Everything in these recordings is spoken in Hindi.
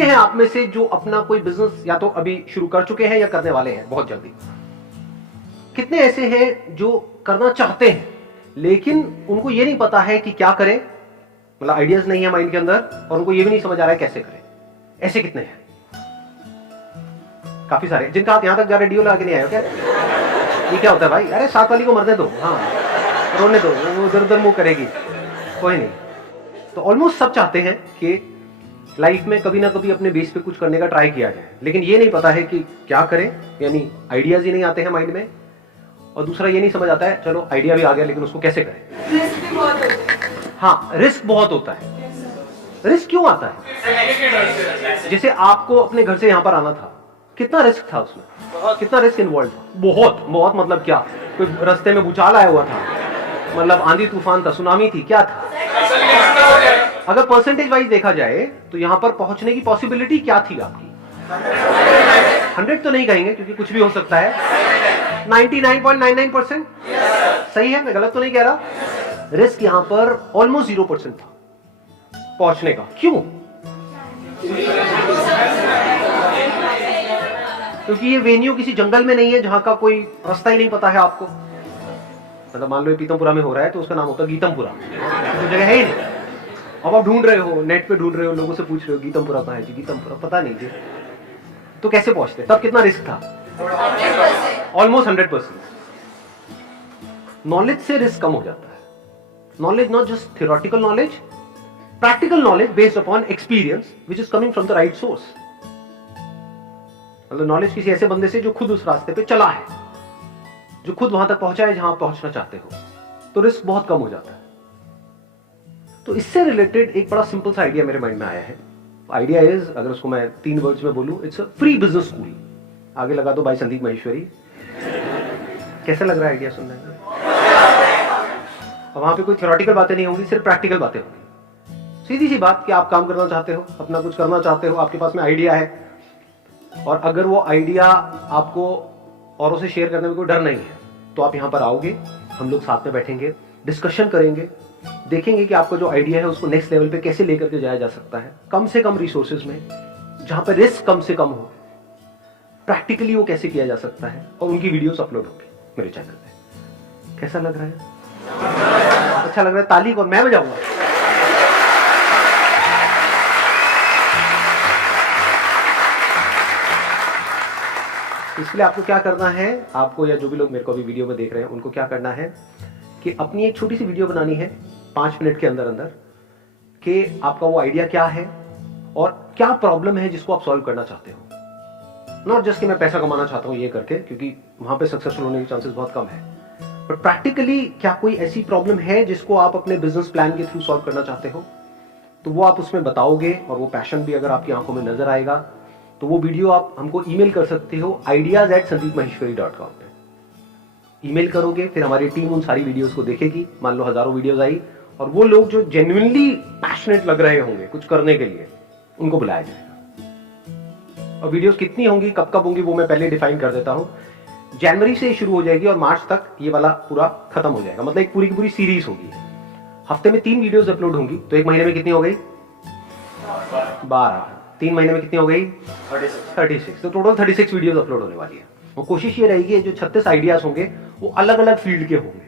कितने हैं आप में से जो अपना कोई बिजनेस या तो अभी शुरू कर चुके हैं या करने वाले हैं बहुत जल्दी? कितने ऐसे हैं जो करना चाहते हैं लेकिन उनको ये नहीं पता है कि क्या करें, मतलब आइडियाज नहीं है माइंड के अंदर और उनको ये भी नहीं समझ आ रहा है कैसे करें? ऐसे कितने हैं? काफी सारे। जिनका हाथ यहां तक जा रहे, डीओ लगा के नहीं आए हो क्या? ये क्या होता है भाई? अरे साथ वाली को मरने दो, हाँ रोने दो, वो इधर उधर मुंह करेगी, कोई नहीं। तो ऑलमोस्ट सब चाहते हैं कि लाइफ में कभी ना कभी अपने बेस पे कुछ करने का ट्राई किया जाए, लेकिन ये नहीं पता है कि क्या करें, यानी आइडियाज ही नहीं आते हैं माइंड में। और दूसरा ये नहीं समझ आता है चलो आइडिया भी आ गया लेकिन उसको कैसे करें। रिस्क भी बहुत होता है। हाँ, रिस्क बहुत होता है। रिस्क क्यों आता है? जैसे आपको अपने घर से यहां पर आना था, कितना रिस्क था उसमें? कितना रिस्क इन्वॉल्व था? बहुत बहुत। मतलब क्या, कोई रास्ते में भूचाल आया हुआ था, मतलब आंधी तूफान था, सुनामी थी, क्या था? अगर परसेंटेज वाइज देखा जाए तो यहां पर पहुंचने की पॉसिबिलिटी क्या थी आपकी? 100 तो नहीं कहेंगे क्योंकि कुछ भी हो सकता है, 99.99%। सही है, मैं गलत तो नहीं कह रहा। रिस्क यहां पर ऑलमोस्ट 0% था पहुंचने का। क्यों? क्योंकि ये वेन्यू किसी जंगल में नहीं है जहां का कोई रास्ता ही नहीं पता है आपको। मतलब मान लो ये पीतमपुरा में हो रहा है तो उसका नाम होता है गीतमपुरा, तो जगह है ही नहीं। अब आप ढूंढ रहे हो, नेट पे ढूंढ रहे हो, लोगों से पूछ रहे हो गीतमपुरा कहाँ है जी, गीतमपुरा पता नहीं जी। तो कैसे पहुंचते? तब कितना रिस्क था? ऑलमोस्ट 100%। नॉलेज से रिस्क कम हो जाता है। Knowledge not just theoretical knowledge, practical knowledge based upon experience which is coming from the right source. मतलब नॉलेज किसी ऐसे बंदे से जो खुद उस रास्ते पे चला है, जो खुद वहां तक पहुंचा है जहां पहुंचना चाहते हो, तो रिस्क बहुत कम हो जाता है। तो इससे रिलेटेड एक बड़ा सिंपल सा आइडिया मेरे माइंड में आया है। आइडिया इज, अगर उसको मैं 3 वर्ड्स में बोलूं, it's a free business school. आगे लगा दो बाय संदीप महेश्वरी। कैसा लग रहा है आइडिया सुनने में? वहां पे कोई थ्योरेटिकल बातें नहीं होंगी, सिर्फ प्रैक्टिकल बातें होंगी। सीधी सी बात कि आप काम करना चाहते हो, अपना कुछ करना चाहते हो, आपके पास में आइडिया है, और अगर वो आइडिया आपको औरों से शेयर करने में कोई डर नहीं है तो आप यहां पर आओगे, हम लोग साथ में बैठेंगे, डिस्कशन करेंगे, देखेंगे कि आपका जो आइडिया है उसको नेक्स्ट लेवल पे कैसे लेकर के जाया जा सकता है, कम से कम रिसोर्सेज में, जहां पर रिस्क कम से कम हो, प्रैक्टिकली वो कैसे किया जा सकता है, और उनकी वीडियोस अपलोड होंगी मेरे चैनल पे। कैसा लग रहा है? अच्छा लग रहा है? ताली कौन? मैं बजाऊंगा। इसलिए आपको क्या करना है, आपको या जो भी लोग मेरे को अभी वीडियो में देख रहे हैं उनको क्या करना है कि अपनी एक छोटी सी वीडियो बनानी है 5 मिनट के अंदर अंदर, कि आपका वो आइडिया क्या है और क्या प्रॉब्लम है जिसको आप सॉल्व करना चाहते हो। नॉट जस्ट कि मैं पैसा कमाना चाहता हूं ये करके, क्योंकि वहां पे सक्सेसफुल होने के चांसेस बहुत कम है, बट प्रैक्टिकली क्या कोई ऐसी प्रॉब्लम है जिसको आप अपने बिजनेस प्लान के थ्रू सॉल्व करना चाहते हो, तो वो आप उसमें बताओगे, और वो पैशन भी अगर आपकी आंखों में नजर आएगा तो वो वीडियो आप हमको ईमेल कर सकते हो ideas@sandeepmaheshwari.com पे ईमेल करोगे। फिर हमारी टीम उन सारी वीडियोस को देखेगी, मान लो हजारों वीडियोस आई, और वो लोग जो जेन्युइनली पैशनेट लग रहे होंगे कुछ करने के लिए, उनको बुलाया जाएगा। और वीडियोस कितनी होंगी, कब कब होंगी, वो मैं पहले डिफाइन कर देता हूं। जनवरी से शुरू हो जाएगी और मार्च तक ये वाला पूरा खत्म हो जाएगा, मतलब एक पूरी की पूरी सीरीज होगी। हफ्ते में 3 वीडियोस अपलोड होंगी, तो एक महीने में कितनी हो गई? 12। 3 महीने में कितनी हो गई? 36। तो टोटल 36 वीडियोस अपलोड होने वाली है। और कोशिश ये रहेगी जो 36 आइडियाज होंगे वो अलग अलग फील्ड के होंगे,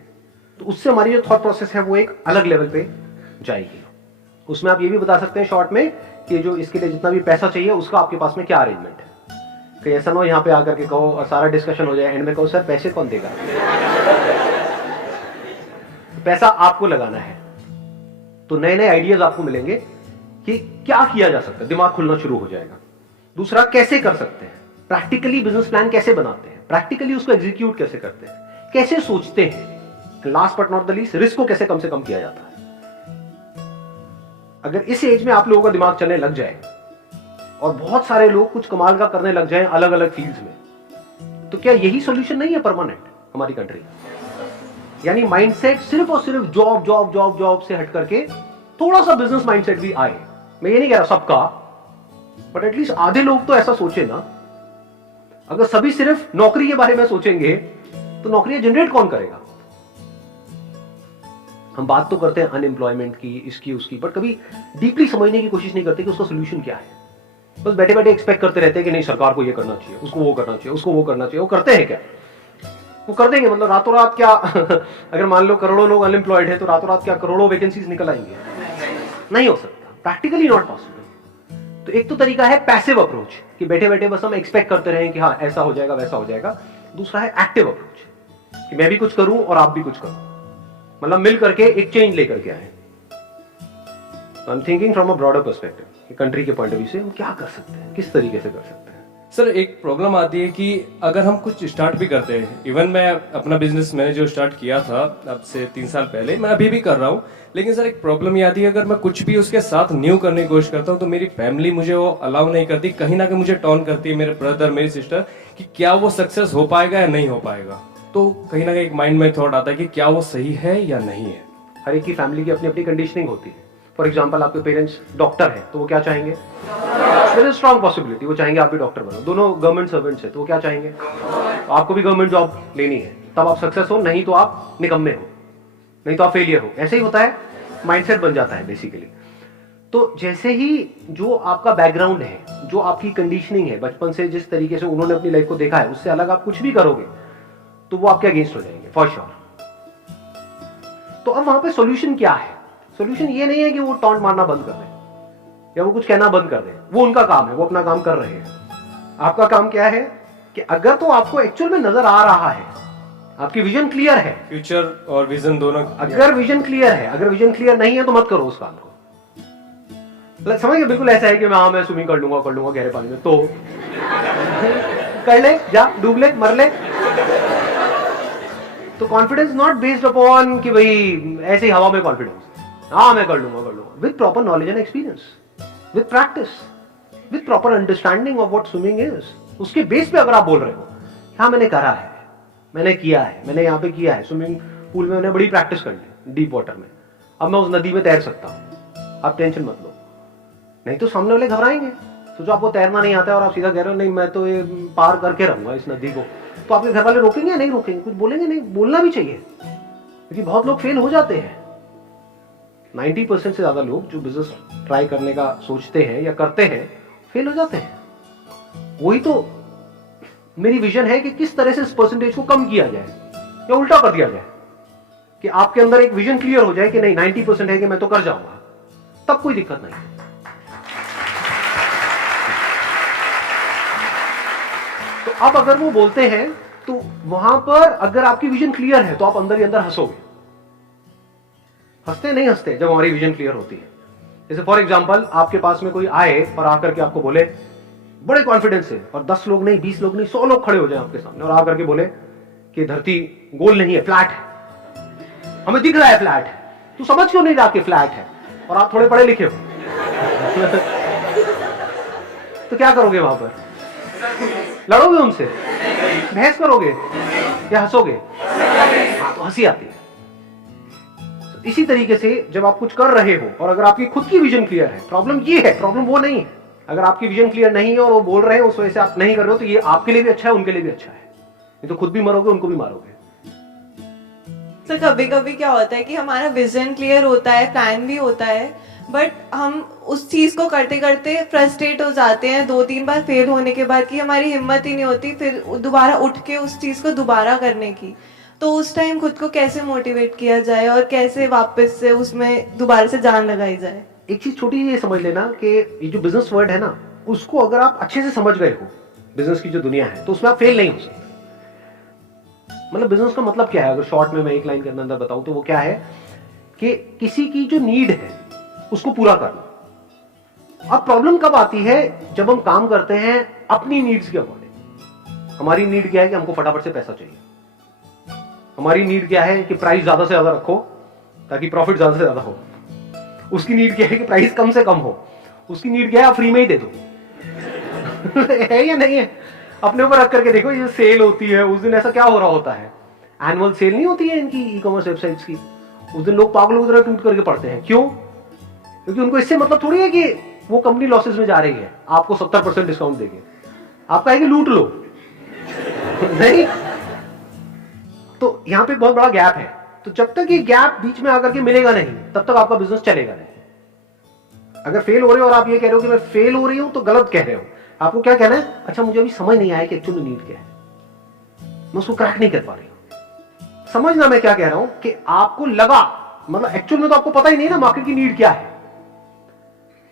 तो उससे हमारी जो थॉट प्रोसेस है वो एक अलग लेवल पे जाएगी। उसमें आप ये भी बता सकते हैं शॉर्ट में कि जो इसके लिए जितना भी पैसा चाहिए उसका आपके पास में क्या अरेंजमेंट है। कहीं ऐसा ना हो यहाँ पे आकर के कहो और सारा डिस्कशन हो जाए, एंड में कहो सर पैसे कौन देगा? पैसा आपको लगाना है, तो नए नए आइडियाज आपको मिलेंगे कि क्या किया जा सकता है, दिमाग खुलना शुरू हो जाएगा। दूसरा, कैसे कर सकते हैं, प्रैक्टिकली बिजनेस प्लान कैसे बनाते हैं, प्रैक्टिकली उसको एग्जीक्यूट कैसे करते हैं, कैसे सोचते हैं, last but not the least risk को कैसे कम से कम किया जाता है। अगर इस एज में आप लोगों का दिमाग चलने लग जाए और बहुत सारे लोग कुछ कमाल का करने लग जाएं अलग अलग फील्ड्स में, तो क्या यही सॉल्यूशन नहीं है परमानेंट हमारी कंट्री? यानी माइंडसेट सिर्फ और सिर्फ जॉब जॉब जॉब जॉब से हट करके थोड़ा सा बिजनेस माइंडसेट भी आए। मैं ये नहीं कह रहा सबका, बट एटलीस्ट आधे लोग तो ऐसा सोचे ना। अगर सभी सिर्फ नौकरी के बारे में सोचेंगे तो नौकरियां जनरेट कौन करेगा? हम बात तो करते हैं अनएम्प्लॉयमेंट की, इसकी उसकी, बट कभी डीपली समझने की कोशिश नहीं करते कि उसका सोल्यूशन क्या है। बस बैठे बैठे एक्सपेक्ट करते रहते हैं कि नहीं सरकार को ये करना चाहिए, उसको वो करना चाहिए, उसको वो करना चाहिए। वो करते हैं क्या? वो कर देंगे मतलब रातों रात क्या अगर मान लो करोड़ों लोग अनएम्प्लॉयड है तो रातों रात क्या करोड़ों वैकेंसीज निकल आएंगे? नहीं हो सकता, प्रैक्टिकली नॉट पॉसिबल। तो एक तो तरीका है पैसिव अप्रोच कि बैठे बैठे बस हम एक्सपेक्ट करते रहें कि हाँ ऐसा हो जाएगा वैसा हो जाएगा। दूसरा है एक्टिव अप्रोच कि मैं भी कुछ करूं और आप भी कुछ करो, मतलब मिल करके एक चेंज लेकर के आए। I am thinking from a broader perspective, country के पॉइंट ऑफ व्यू से हम क्या कर सकते हैं, किस तरीके से कर सकते हैं। सर एक प्रॉब्लम आती है कि अगर हम कुछ स्टार्ट भी करते हैं, इवन मैं अपना बिजनेस मैंने जो स्टार्ट किया था अब से 3 साल पहले, मैं अभी भी कर रहा हूँ, लेकिन सर एक प्रॉब्लम ये आती है अगर मैं कुछ भी उसके साथ न्यू करने की कोशिश करता हूँ तो मेरी फैमिली मुझे वो अलाउ नहीं करती, कहीं ना कहीं मुझे टॉन करती है, मेरे ब्रदर मेरी सिस्टर, कि क्या वो सक्सेस हो पाएगा या नहीं हो पाएगा। तो कहीं ना कहीं एक माइंड में थॉट आता है कि क्या वो सही है या नहीं है। हर एक की फैमिली की अपनी अपनी कंडीशनिंग होती है। फॉर एग्जाम्पल आपके पेरेंट्स डॉक्टर है तो वो क्या चाहेंगे? देयर इज स्ट्रॉन्ग पॉसिबिलिटी वो चाहेंगे आप भी डॉक्टर बनो। दोनों गवर्नमेंट सर्वेंट्स है तो वो क्या चाहेंगे? तो आपको भी गवर्नमेंट जॉब लेनी है, तब आप सक्सेस हो, नहीं तो आप निकम्मे हो, नहीं तो आप फेलियर हो। ऐसे ही होता है, माइंडसेट बन जाता है बेसिकली। तो जैसे ही जो आपका बैकग्राउंड है, जो आपकी कंडीशनिंग है, बचपन से जिस तरीके से उन्होंने अपनी लाइफ को देखा है, उससे अलग आप कुछ भी करोगे तो वो आपके अगेंस्ट हो जाएंगे फॉर श्योर। तो अब वहां पे सॉल्यूशन क्या है? सॉल्यूशन ये नहीं है कि वो टॉन्ट मारना बंद कर दें या वो कुछ कहना बंद कर दें, वो उनका काम है, वो अपना काम कर रहे हैं। आपका काम क्या है कि अगर तो आपको एक्चुअल में नजर आ रहा है, आपकी विजन क्लियर है, फ्यूचर और विजन दोनों, अगर विजन क्लियर है, अगर विजन क्लियर नहीं है तो मत करो उस काम को। समझ गए? बिल्कुल ऐसा है कि मैं स्विमिंग कर लूंगा गहरे पानी में, तो कर ले, जा डूब ले, मर ले। तो कॉन्फिडेंस नॉट बेस्ड अपॉन कि भाई ऐसे ही हवा में कॉन्फिडेंस, हाँ मैं कर लूंगा with proper knowledge and experience, with practice, with proper understanding of what swimming is. उसके बेस पे अगर आप बोल रहे हो हाँ मैंने करा है, मैंने किया है, मैंने यहाँ पे किया है, स्विमिंग पूल में मैंने बड़ी प्रैक्टिस कर ली, डीप वाटर में, अब मैं उस नदी में तैर सकता हूँ, आप टेंशन मत लो। नहीं तो सामने वाले घबराएंगे। सोचो आपको तैरना नहीं आता है और आप सीधा कह रहे हो नहीं मैं तो ये पार करके रहूंगा इस नदी को, तो आपके घर वाले रोकेंगे या नहीं रोकेंगे? कुछ बोलेंगे नहीं, बोलना भी चाहिए, क्योंकि बहुत लोग फेल हो जाते हैं। 90% से ज्यादा लोग जो बिजनेस ट्राई करने का सोचते हैं या करते हैं फेल हो जाते हैं। वही तो मेरी विजन है कि किस तरह से इस परसेंटेज को कम किया जाए या उल्टा कर दिया जाए कि आपके अंदर एक विजन क्लियर हो जाए कि नहीं 90% है कि मैं तो कर जाऊंगा, तब कोई दिक्कत नहीं है। तो अब अगर वो बोलते हैं तो वहां पर अगर आपकी विजन क्लियर है तो आप अंदर ही अंदर हंसोगे। हंसते नहीं हंसते जब हमारी विजन क्लियर होती है। जैसे फॉर एग्जांपल आपके पास में कोई आए और आकर के आपको बोले बड़े कॉन्फिडेंस से, और 10 लोग नहीं, 20 लोग नहीं, 100 लोग खड़े हो जाए आपके सामने और आकर के बोले कि धरती गोल नहीं है, फ्लैट है, हमें दिख रहा है फ्लैट है, तू समझ क्यों नहीं रहा कि फ्लैट है, और आप थोड़े पढ़े लिखे हो तो क्या करोगे? वहां पर लड़ोगे उनसे, बहस करोगे या हंसोगे? हाँ, तो हंसी आती है। इसी तरीके से जब आप कुछ कर रहे हो और अगर आपकी खुद की विजन क्लियर है, प्रॉब्लम ये है, प्रॉब्लम वो नहीं है। अगर आपकी विजन क्लियर नहीं है और वो बोल रहे हैं उस वजह से आप नहीं कर रहे हो, तो ये आपके लिए भी अच्छा है, उनके लिए भी अच्छा है। नहीं तो खुद भी मरोगे, उनको भी मारोगे। सर कभी कभी क्या होता है कि हमारा विजन क्लियर होता है, प्लान भी होता है, बट हम उस चीज को करते करते फ्रस्ट्रेट हो जाते हैं 2-3 बार फेल होने के बाद, कि हमारी हिम्मत ही नहीं होती फिर दोबारा उठ के उस चीज को दोबारा करने की। तो उस टाइम खुद को कैसे मोटिवेट किया जाए और कैसे वापस से उसमें दोबारा से जान लगाई जाए? एक चीज छोटी ये समझ लेना कि ये जो बिजनेस वर्ड है ना, उसको अगर आप अच्छे से समझ गए हो, बिजनेस की जो दुनिया है, तो उसमें आप फेल नहीं हो सकते। मतलब बिजनेस का मतलब क्या है, अगर शॉर्ट में मैं एक लाइन के अंदर बताऊं तो वो क्या है कि किसी की जो नीड है उसको पूरा करना। अब प्रॉब्लम कब आती है? जब हम काम करते हैं अपनी नीड्स के अकॉर्डिंग। हमारी नीड क्या है कि हमको फटाफट से पैसा चाहिए, हमारी नीड क्या है कि प्राइस ज्यादा से ज्यादा रखो ताकि प्रॉफिट ज्यादा से ज्यादा हो, उसकी नीड क्या है कि प्राइस कम से कम हो, उसकी नीड क्या है आप फ्री में ही दे दो है या नहीं है? अपने ऊपर रख करके देखो, ये सेल होती है उस दिन ऐसा क्या हो रहा होता है, एनुअल सेल नहीं होती है इनकी ई कॉमर्स वेबसाइट्स की, उस दिन लोग पागलों की तरह टूट करके पड़ते हैं। क्यों? क्योंकि उनको इससे मतलब थोड़ी है कि वो कंपनी लॉसेस में जा रही है, आपको 70% डिस्काउंट देंगे, आपका है कि लूट लो नहीं। तो यहां पे बहुत बड़ा गैप है। तो जब तक ये गैप बीच में आकर के मिलेगा नहीं, तब तक आपका बिजनेस चलेगा नहीं। अगर फेल हो रहे हो और आप ये कह रहे हो कि मैं फेल हो रही हूं तो गलत कह रहे हो। आपको क्या कहना है, अच्छा मुझे अभी समझ नहीं आया कि एक्चुअली नीड क्या है, मैं उसको क्रैक नहीं कर पा रही हूं। समझना मैं क्या कह रहा हूं कि आपको लगा, मतलब एक्चुअल में तो आपको पता ही नहीं ना मार्केट की नीड क्या है।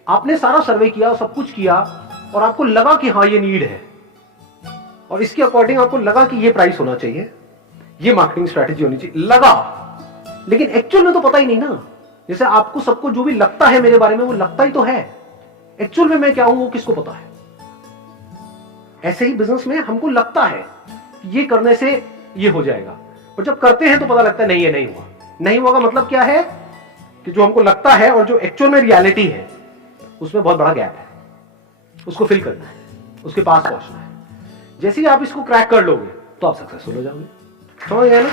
आपने सारा सर्वे किया, सब कुछ किया और आपको लगा कि हाँ ये नीड है और इसके अकॉर्डिंग आपको लगा कि ये प्राइस होना चाहिए, ये मार्केटिंग स्ट्रेटेजी होनी चाहिए, लगा। लेकिन एक्चुअल में तो पता ही नहीं ना। जैसे आपको सबको जो भी लगता है मेरे बारे में वो लगता ही तो है, एक्चुअल में मैं क्या हूं वो किसको पता है। ऐसे ही बिजनेस में हमको लगता है ये करने से ये हो जाएगा, पर जब करते हैं तो पता लगता है नहीं, ये नहीं हुआ। नहीं हुआ का मतलब क्या है कि जो हमको लगता है और जो एक्चुअल में रियलिटी है उसमें बहुत बड़ा गैप है, उसको फिल करना है, उसके पास पहुंचना है। जैसे ही आप इसको क्रैक कर लोगे तो आप सक्सेसफुल हो जाओगे। समझ गए ना?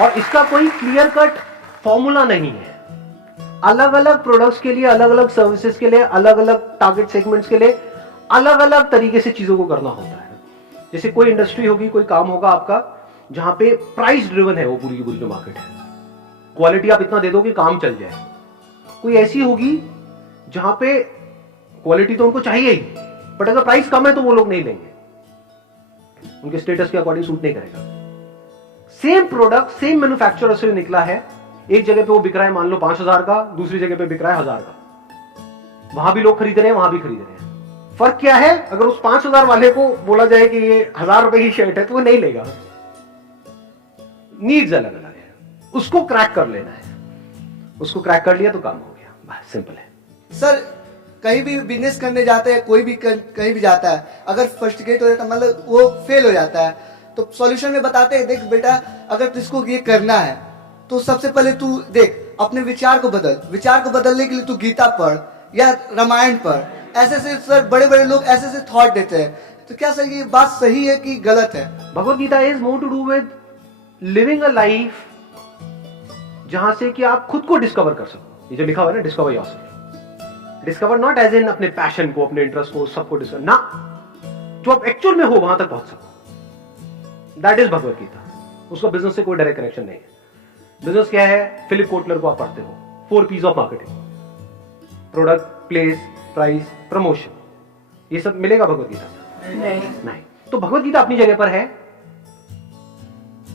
और इसका कोई क्लियर कट फॉर्मूला नहीं है। अलग अलग प्रोडक्ट्स के लिए, अलग अलग सर्विसेज के लिए, अलग अलग टारगेट सेगमेंट्स के लिए अलग अलग तरीके से चीजों को करना होता है। जैसे कोई इंडस्ट्री होगी, कोई काम होगा आपका जहां पे प्राइस ड्रिवन है वो पूरी की पूरी जो मार्केट है, क्वालिटी आप इतना दे दो कि काम चल जाए। कोई ऐसी होगी जहां पे क्वालिटी तो उनको चाहिए ही, बट अगर प्राइस कम है तो वो लोग नहीं लेंगे, उनके स्टेटस के अकॉर्डिंग सूट नहीं करेगा। सेम प्रोडक्ट सेम मैन्युफैक्चरर से निकला है, एक जगह पे वो बिक रहा है मान लो 5,000 का, दूसरी जगह पे बिक रहा है 1,000 का। वहां भी लोग खरीद रहे हैं, वहां भी खरीद रहे हैं। फर्क क्या है, अगर उस 5,000 वाले को बोला जाए कि ये 1,000 रुपए की शर्ट है तो वो नहीं लेगा। नीड्स अलग अलग है, उसको क्रैक कर लेना है। उसको क्रैक कर लिया तो काम हो गया, बस सिंपल है। सर कहीं भी बिजनेस करने जाते हैं, कोई भी कहीं भी जाता है, अगर फ्रस्ट्रेट हो जाता है, मतलब वो फेल हो जाता है, तो सॉल्यूशन में बताते हैं देख बेटा अगर तुझको ये करना है तो सबसे पहले तू देख अपने विचार को बदल। विचार को बदलने के लिए तू गीता पढ़ या रामायण पढ़। ऐसे ऐसे सर बड़े बड़े लोग ऐसे ऐसे थॉट देते हैं। तो क्या सर ये बात सही है कि गलत है? Bhagavad Gita is more to do with living a life जहां से कि आप खुद को डिस्कवर कर सको। ये जो लिखा हुआ है ना, discover yourself. Discover not as in अपने पैशन को, अपने इंटरेस्ट को, सबको डिस्कवर ना, जो आप एक्चुअल में हो वहां तक पहुंच सको। That is Bhagavad Gita. उसका बिजनेस से कोई डायरेक्ट कनेक्शन नहीं है। बिजनेस क्या है, फिलिप कोटलर को आप पढ़ते हो, 4 P's of marketing, product, place, price, promotion, ये सब मिलेगा भगवत गीता में? नहीं। तो भगवत गीता अपनी जगह पर है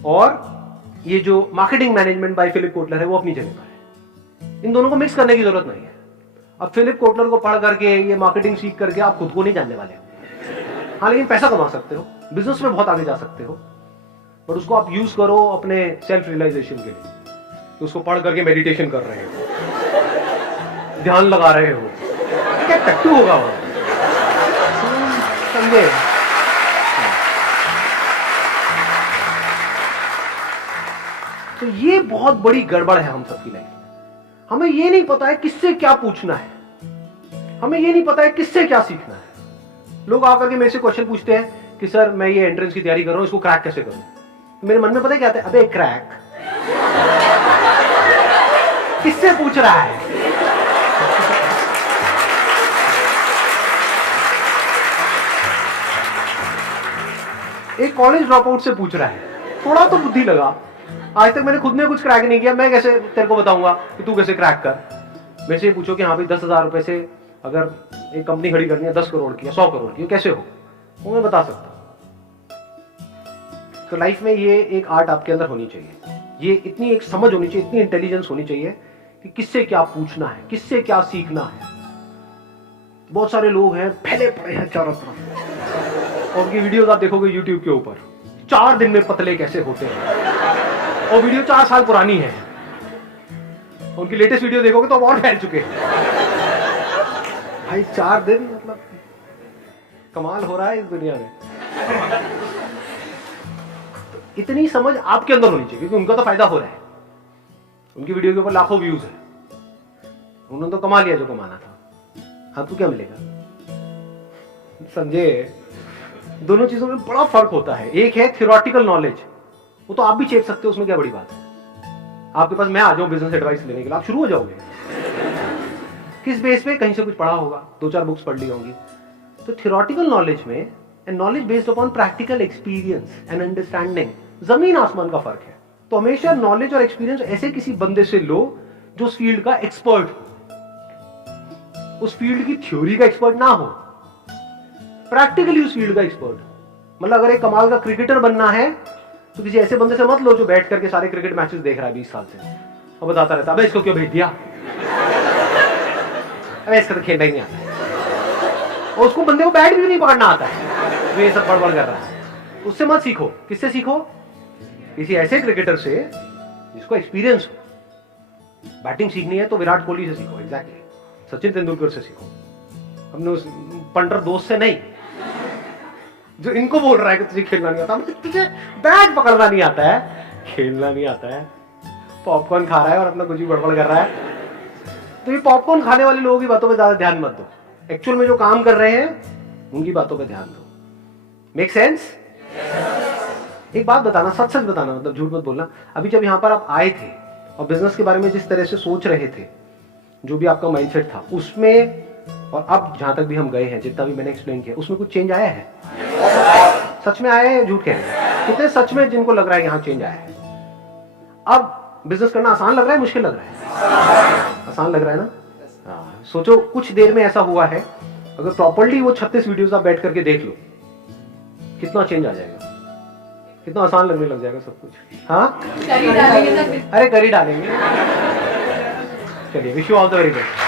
और ये जो marketing management by Philip Kotler है वो अपनी जगह पर है। इन दोनों को मिक्स करने की जरूरत नहीं है। अब फिलिप कोटलर को पढ़ करके ये मार्केटिंग सीख करके आप खुद को नहीं जानने वाले हो। हाँ, लेकिन पैसा कमा सकते हो, बिजनेस में बहुत आगे जा सकते हो, बट उसको आप यूज करो अपने सेल्फ रियलाइजेशन के लिए। तो उसको पढ़ करके मेडिटेशन कर रहे हो, ध्यान लगा रहे हो, क्या टट्टू होगा वो, समझे? तो ये बहुत बड़ी गड़बड़ है हम सबकी लाइफ में। हमें ये नहीं पता है किससे क्या पूछना है, हमें ये नहीं पता है किससे क्या सीखना है। लोग आकर के मेरे से क्वेश्चन पूछते हैं कि सर मैं ये एंट्रेंस की तैयारी कर रहा हूं, इसको क्रैक कैसे करूं? मेरे मन में पता है क्या आता है, अबे क्रैक किससे पूछ रहा है? एक कॉलेज ड्रॉप आउट से पूछ रहा है, थोड़ा तो बुद्धि लगा। आज तक मैंने खुद ने कुछ क्रैक नहीं किया, मैं कैसे तेरे को बताऊंगा कि तू कैसे क्रैक कर? मेरे से पूछो कि हाँ भाई 10,000 रुपए से अगर एक कंपनी खड़ी करनी है 10 करोड़ की या 100 करोड़ की, कैसे हो, वो मैं बता सकता हूं। तो लाइफ में ये एक आर्ट आपके अंदर होनी चाहिए, ये इतनी एक समझ होनी चाहिए, इतनी इंटेलिजेंस होनी चाहिए कि किससे क्या पूछना है, किससे क्या सीखना है। बहुत सारे लोग हैं फैले पड़े हैं चारों तरफ, और उनकी वीडियोस आप देखोगे यूट्यूब के ऊपर, 4 दिन में पतले कैसे होते हैं, और वीडियो 4 साल पुरानी है। उनकी लेटेस्ट वीडियो देखोगे तो अब और फैल चुके हैं। भाई 4 दिन मतलब कमाल हो रहा है इस दुनिया में। तो इतनी समझ आपके अंदर होनी चाहिए, क्योंकि उनका तो फायदा हो रहा है, उनकी वीडियो के ऊपर लाखों व्यूज है, उन्होंने तो कमा लिया जो कमाना था। आपको क्या मिलेगा? समझे? दोनों चीजों में बड़ा फर्क होता है। एक है थियोरेटिकल नॉलेज, वो तो आप भी चेप सकते हो, उसमें क्या बड़ी बात है। आपके पास मैं आ जाऊं बिजनेस एडवाइस लेने के लिए, आप शुरू हो जाओगे। किस बेस पे? कहीं से कुछ पढ़ा होगा, 2-4 बुक्स पढ़ ली होंगी। तो थियोरेटिकल नॉलेज में knowledge based upon practical experience and understanding, जमीन आसमान का फर्क है। तो हमेशा नॉलेज और एक्सपीरियंस ऐसे किसी बंदे से लो जो उस फील्ड का एक्सपर्ट हो, उस फील्ड की थ्योरी का एक्सपर्ट ना हो, प्रैक्टिकली उस फील्ड का एक्सपर्ट। मतलब अगर एक कमाल का क्रिकेटर बनना है तो किसी ऐसे बंदे से मत लो जो बैठ करके सारे क्रिकेट मैचेस देख रहा है 20 साल से और बताता रहता अबे इसको क्यों भेज दिया, अबे इसका तो खेलना ही नहीं आता, और उसको बंदे को बैट भी नहीं पकड़ना आता है, ये सब बड़बड़ कर रहा है। उससे मत सीखो। किससे सीखो? किसी ऐसे क्रिकेटर से जिसको एक्सपीरियंस हो। बैटिंग सीखनी है तो विराट कोहली से सीखो, एग्जैक्टली, सचिन तेंदुलकर से सीखो, हमने उस पंटर दोस्त से नहीं जो इनको बोल रहा है कि तुझे खेलना नहीं आता, मतलब तुझे बैट पकड़ना नहीं आता है, खेलना नहीं आता है, पॉपकॉर्न खा रहा है और अपना कुछ भी बड़बड़ कर रहा है। तो ये पॉपकॉर्न खाने वाले लोगों की बातों पे ज्यादा ध्यान मत दो, एक्चुअल में जो काम कर रहे हैं उनकी बातों पे ध्यान दो। Make sense? एक बात बताना, सच सच बताना, मतलब झूठ मत बोलना। अभी जब यहाँ पर आप आए थे और बिजनेस के बारे में जिस तरह से सोच रहे थे, जो भी आपका माइंडसेट था उसमें, और अब जहां तक भी हम गए हैं, जितना भी मैंने एक्सप्लेन किया, उसमें कुछ चेंज आया है? सच में आया है, झूठ कह रहे हैं? कितने सच में जिनको लग रहा है यहाँ चेंज आया है? अब बिजनेस करना आसान लग रहा है, मुश्किल लग रहा है? आसान लग रहा है ना? हाँ, सोचो कुछ देर में ऐसा हुआ है, अगर प्रॉपर्ली वो 36 वीडियोस आप बैठ करके देख लो, कितना चेंज आ जाएगा, कितना आसान लगने लग जाएगा सब कुछ। हाँ, अरे कर ही डालेंगे। चलिए, wish you all the very best.